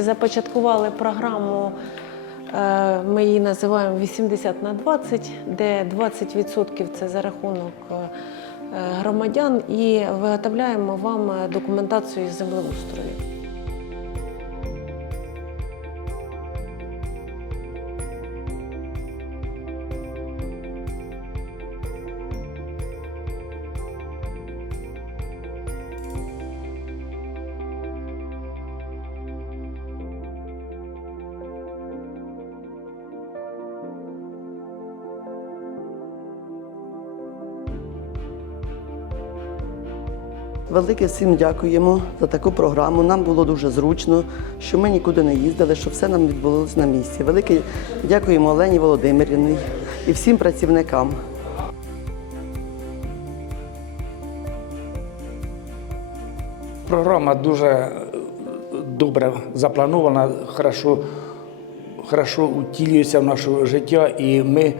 Започаткували програму, е, ми її називаємо 80 на 20, де 20% це за рахунок е, громадян і виготовляємо вам документацію з землеустрою. Велике всім дякуємо за таку програму. Нам було дуже зручно, що ми нікуди не їздили, що все нам відбулося на місці. Велике дякуємо Олені Володимирівні і всім працівникам. Програма дуже добре запланована, хорошо, хорошо утілюється в наше життя, і ми,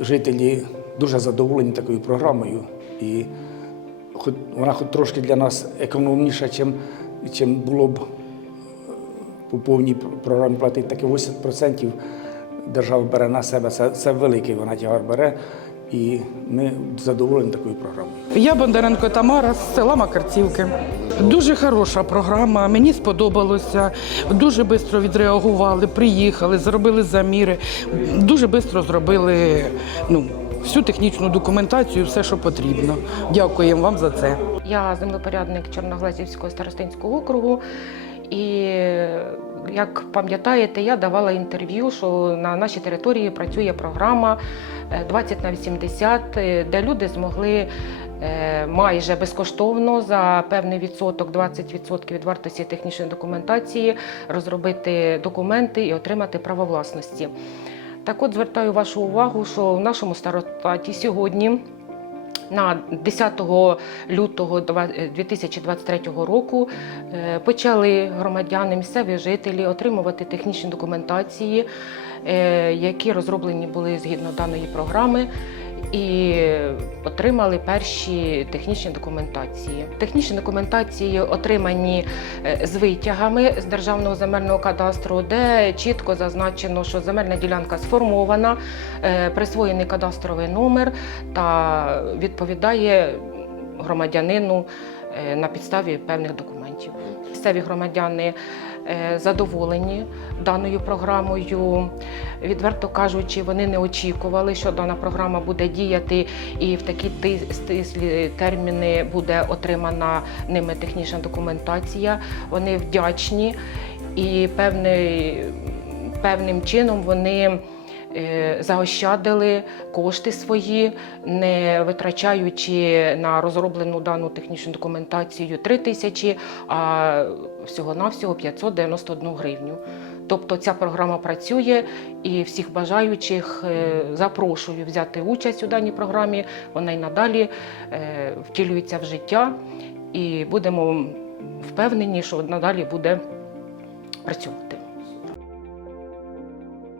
жителі, дуже задоволені такою програмою. І хоч, вона хоч трошки для нас економніша, чим, чим було б по повній програмі платити таке 80% держава бере на себе. Це, це великий вона тягар бере. І ми задоволені такою програмою. Я Бондаренко Тамара з села Макарцівки. Дуже хороша програма, мені сподобалося. Дуже швидко відреагували, приїхали, зробили заміри. Дуже швидко зробили ну, всю технічну документацію, все, що потрібно. Дякуємо вам за це. Я землепорядник Чорноглазівського старостинського округу. І як пам'ятаєте, я давала інтерв'ю, що на нашій території працює програма е, 20 на 80, е, де люди змогли е, майже безкоштовно за певний відсоток, 20% від вартості технічної документації, розробити документи і отримати право власності. Так от звертаю вашу увагу, що в нашому старостаті сьогодні на 10 лютого 2023 року е, почали громадяни, місцеві жителі отримувати технічні документації, е, які розроблені були згідно даної програми. І отримали перші технічні документації. Технічні документації отримані е, з витягами з державного земельного кадастру, де чітко зазначено, що земельна ділянка сформована, е, присвоєний кадастровий номер та відповідає громадянину е, на підставі певних документів. Місцеві громадяни задоволені даною програмою. Відверто кажучи, вони не очікували, що дана програма буде діяти і в такі ти- стислі терміни буде отримана ними технічна документація. Вони вдячні і певний, певним чином вони. Е, Заощадили кошти свої, не витрачаючи на розроблену дану технічну документацію 3 тисячі, а всього-навсього 591 гривню. Тобто ця програма працює і всіх бажаючих е, запрошую взяти участь у даній програмі. Вона й надалі е, втілюється в життя, і будемо впевнені, що надалі буде працювати.